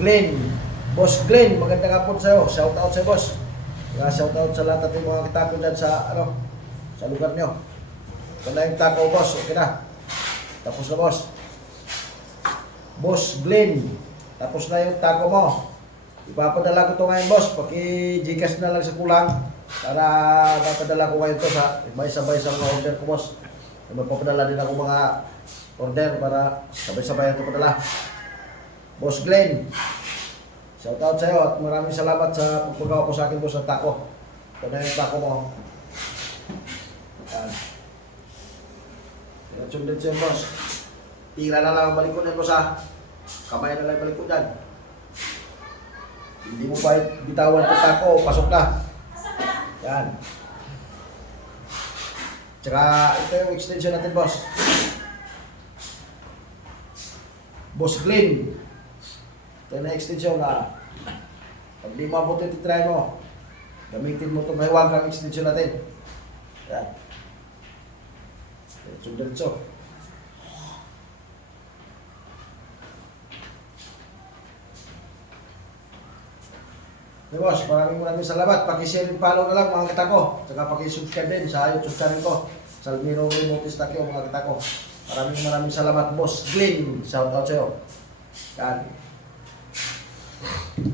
Glenn. Boss Glenn, magandang hapon sa'yo. Shout out sa'yo, boss. Shout out sa lahat ng mga kitako dyan sa, sa lugar nyo. Ito na yung tako, boss. Okay na. Tapos na, boss. Boss Glenn. Tapos na yung tako mo. Ipapadala ko ito ngayon, boss. Paki-Gcash na lang sa kulang. Para mapadala ko ngayon ito sa sabay-sabay sa mga order ko, boss. Magpapadala din ako mga order para sabay-sabay ito padala. Boss Glenn. Shout out sa'yo at maraming salamat sa pagpagawa ko sa akin, boss, ng tako. Ito na yung tako mo. Yan. Sundin siya, boss. Tira na lang ang balikodan, boss, ha. Kamay na lang ang balikodan. Hindi mo ba bitawan ko tako, pasok na. Yan. Tsaka ito yung extension natin, boss. Boss Glenn. Ito na extension na. Pag di mabot yung titry mo, gamitin mo itong mahiwagang extension natin. Yan. Diretso. Okay, boss, maraming salamat. Paki-share and follow na lang, mga katako. Saka paki-subscribe din sa YouTube channel ko. Salmiro Remotis Takyo, mga katako. Maraming salamat, boss Glenn. Shout out sa'yo. Yan.